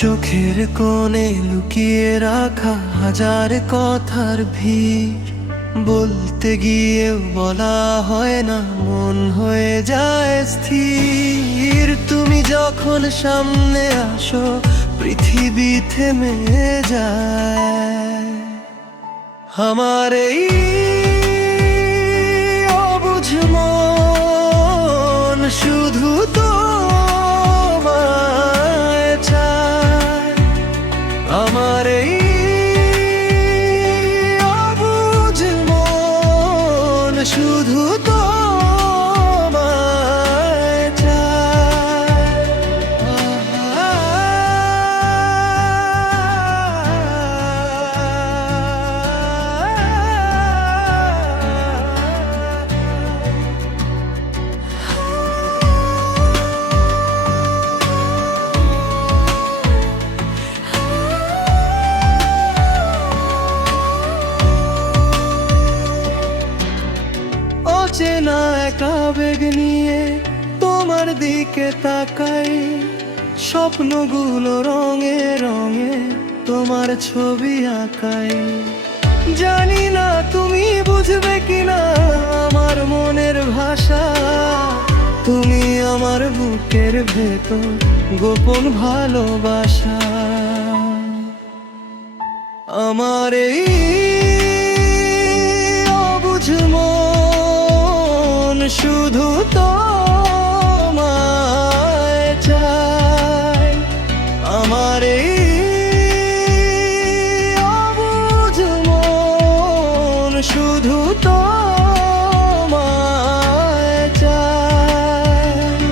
চোখের কোণে লুকিয়ে রাখা হাজার কথার ভিড়, বলতে গিয়েও বলা হয় না, মন হয়ে যায় স্থির। তুমি যখন সামনে আসো পৃথিবী থেমে যায়। আমার এই অবুঝ মন শুধু তোমায় চায়। আমার এই অবুঝ মন শুধু তোমায় চায়। অচেনা এক আবেগ নিয়ে তোমার দিকে তাকাই, স্বপ্নগুলো রঙে রঙে তোমার ছবি আঁকাই। জানি না তুমি বুঝবে কিনা আমার মনের ভাষা, তুমি আমার বুকের ভেতর গোপন ভালোবাসা। আমার এই অবুঝ মন শুধু তোমায় চায়। আমার এই অবুঝ মন শুধু তোমায় চায়।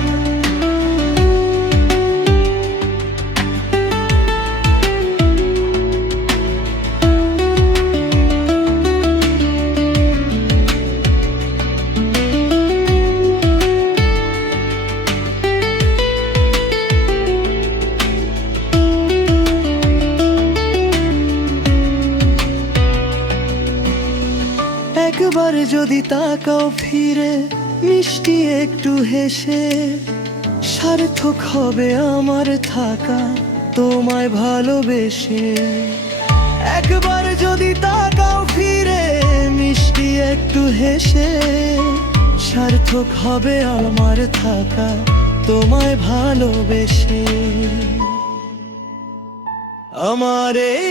একবার যদি তাকাও ফিরে মিষ্টি একটু হেসে, সার্থক হবে আমার থাকা তোমায় ভালোবেসে। একবার যদি তাকাও ফিরে মিষ্টি একটু হেসে, সার্থক হবে আমার থাকা তোমায় ভালোবেসে। আমার এই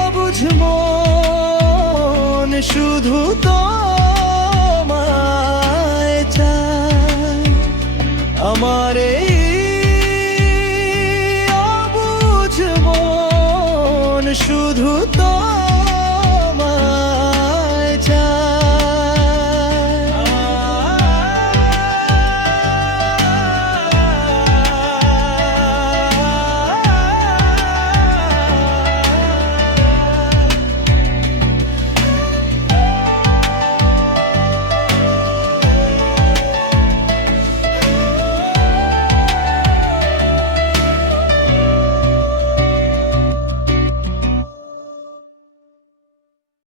অবুঝ মন শুধু তোমায় চায়। আমার এই